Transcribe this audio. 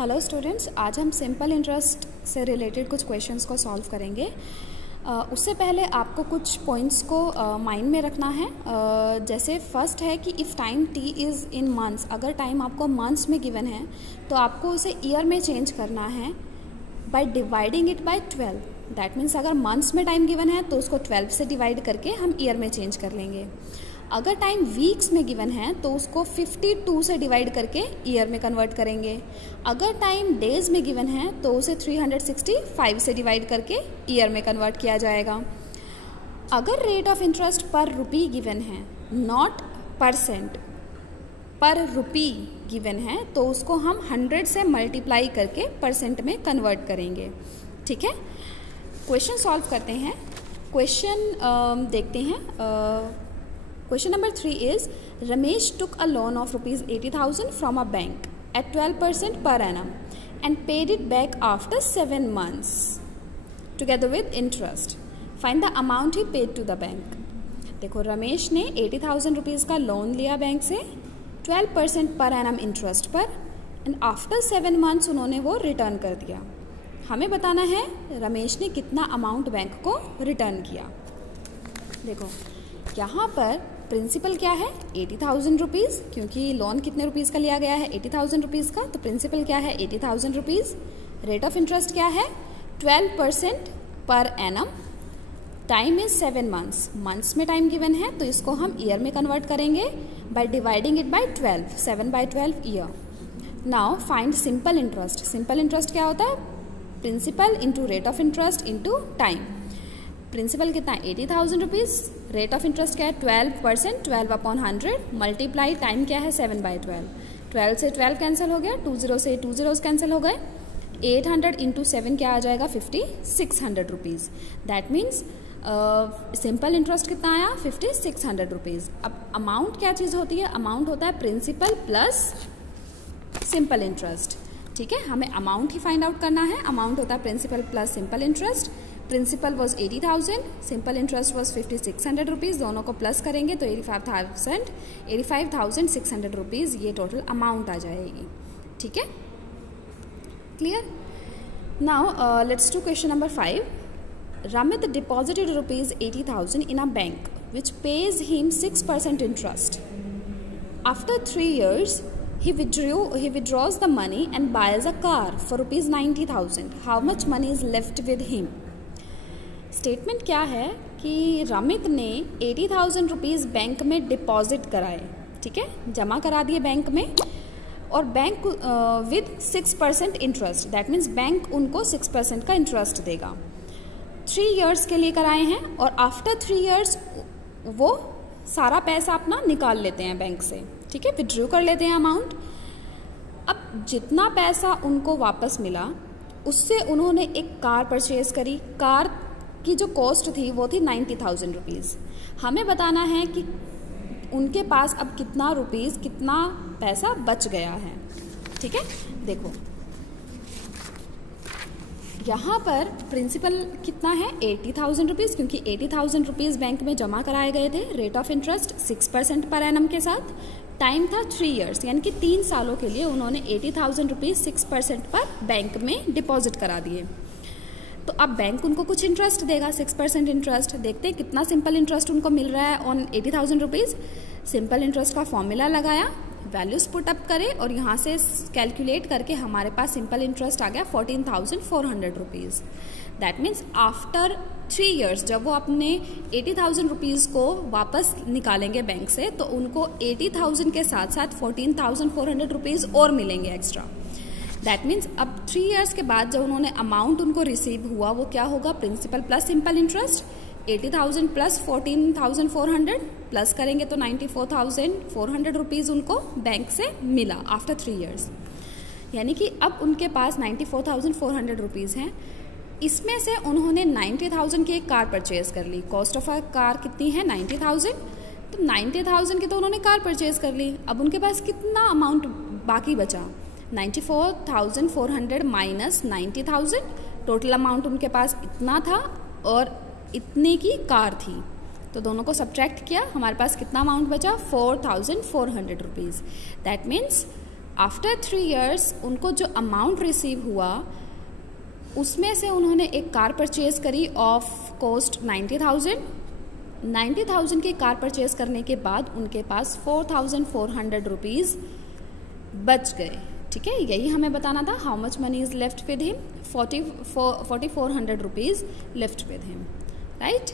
Hello students, आज हम simple interest से रिलेटेड कुछ क्वेश्चंस को सॉल्व करेंगे। उससे पहले आपको कुछ पॉइंट्स को माइंड में रखना है। जैसे फर्स्ट है कि if time T is in months, अगर टाइम आपको मंथ्स में गिवन है तो आपको उसे ईयर में चेंज करना है bye dividing it by 12। That means अगर मंथ्स में टाइम गिवन है तो उसको 12 से डिवाइड करके हम ईयर में चेंज कर लेंगे। अगर टाइम वीक्स में गिवन है तो उसको 52 से डिवाइड करके ईयर में कन्वर्ट करेंगे। अगर टाइम डेज में गिवन है तो उसे 365 से डिवाइड करके ईयर में कन्वर्ट किया जाएगा। अगर रेट ऑफ इंटरेस्ट पर रुपी गिवन है, नॉट परसेंट, पर रुपी गिवन है, तो उसको हम 100 से मल्टीप्लाई करके परसेंट में कन्वर्ट करेंगे। ठीक है, क्वेश्चन सॉल्व करते हैं। क्वेश्चन देखते हैं। Question number 3 is Ramesh took a loan of rupees 80,000 from a bank at 12% per annum and paid it back after 7 months together with interest. Find the amount he paid to the bank. देखो, रमेश ने 80,000 rupees का loan लिया bank से 12% पर annum interest पर and after 7 months उन्होंने वो return कर दिया। हमें बताना है रमेश ने कितना अमाउंट बैंक को रिटर्न किया। देखो, यहाँ पर प्रिंसिपल क्या है 80,000 रुपीज़, क्योंकि लोन कितने रुपीज़ का लिया गया है 80,000 रुपीज़ का, तो प्रिंसिपल क्या है 80,000 रुपीज़। रेट ऑफ इंटरेस्ट क्या है 12% पर annum. Time is 7 months, months में टाइम गिवन है तो इसको हम ईयर में कन्वर्ट करेंगे by dividing it by 12, 7/12 year. Now find simple interest. Simple interest क्या होता है principal into rate of interest into time. Principal कितना है 80,000 रुपीज़, रेट ऑफ इंटरेस्ट क्या है 12%, 12/100 मल्टीप्लाई टाइम क्या है 7/12। 12 से 12 कैंसिल हो गया, 20 से 2 zeros कैंसिल हो गए। 800 इंटू 7 क्या आ जाएगा 5600 rupees. That means simple interest कितना आया 5600 रुपीज़। अब अमाउंट क्या चीज़ होती है, अमाउंट होता है प्रिंसिपल प्लस सिंपल इंटरेस्ट। ठीक है, हमें अमाउंट ही फाइंड आउट करना है। अमाउंट होता है principal plus simple interest. Principal was 80,000, simple interest was 5600 rupees, दोनों को प्लस करेंगे तो 85,600 रुपीज़ ये टोटल अमाउंट आ जाएगी। ठीक है, clear. Now let's do question number 5। Ramit deposited rupees 80,000 in a bank which pays him 6% interest. After 3 years, he withdraws the money and buys a car for rupees 90,000. How much money is left with him? Statement क्या है कि रमित ने 80,000 rupees bank में deposit कराए। ठीक है, जमा करा दिए बैंक में, और bank with 6% interest. That means bank उनको 6% का इंटरेस्ट देगा। 3 years के लिए कराए हैं और आफ्टर 3 years वो सारा पैसा अपना निकाल लेते हैं बैंक से। ठीक है, विड्रॉ कर लेते हैं अमाउंट। अब जितना पैसा उनको वापस मिला उससे उन्होंने एक कार परचेज करी। कार की जो कॉस्ट थी वो थी 90,000 रुपीज़। हमें बताना है कि उनके पास अब कितना रुपीज़, कितना पैसा बच गया है। ठीक है, देखो यहाँ पर प्रिंसिपल कितना है 80,000 रुपीज़, क्योंकि 80,000 रुपीज़ बैंक में जमा कराए गए थे। Rate of interest 6% per annum के साथ। टाइम था 3 years, यानी कि 3 सालों के लिए उन्होंने 80,000 रुपीज़ 6% पर बैंक में डिपॉजिट करा दिए। तो अब बैंक उनको कुछ इंटरेस्ट देगा, 6% इंटरेस्ट। देखते हैं कितना सिंपल इंटरेस्ट उनको मिल रहा है ऑन 80,000 रुपीज़। सिंपल इंटरेस्ट का फॉर्मूला लगाया, वैल्यूज पुट अप करें और यहाँ से कैलकुलेट करके हमारे पास सिंपल इंटरेस्ट आ गया 14,400 rupees. That means after 3 years जब वो अपने 80,000 रुपीज़ को वापस निकालेंगे बैंक से तो उनको 80,000 के साथ साथ 14,400 रुपीज़ और मिलेंगे एक्स्ट्रा। दैट मीन्स अब 3 years के बाद जब उन्होंने अमाउंट उनको रिसीव हुआ वो क्या होगा principal plus simple interest. 80,000 plus 14,400 plus करेंगे तो 94,400 रुपीज़ उनको बैंक से मिला आफ्टर 3 years। यानी कि अब उनके पास 94,400 रुपीज़ हैं। इसमें से उन्होंने 90,000 की एक कार परचेज़ कर ली। कॉस्ट ऑफ अ कार कितनी है 90,000, तो 90,000 की तो उन्होंने कार परचेज़ कर ली। अब उनके पास कितना अमाउंट बाकी बचा 94,400 माइनस 90,000। टोटल अमाउंट उनके पास इतना था और इतने की कार थी, तो दोनों को सब्ट्रैक्ट किया, हमारे पास कितना अमाउंट बचा 4,400 rupees. That means after 3 years उनको जो अमाउंट रिसीव हुआ उसमें से उन्होंने एक कार परचेज करी ऑफ कॉस्ट 90,000 की कार परचेज करने के बाद उनके पास 4,400 रुपीज़ बच गए। ठीक है, यही हमें बताना था। How much money is left with him? 4,400 rupees left with him, right.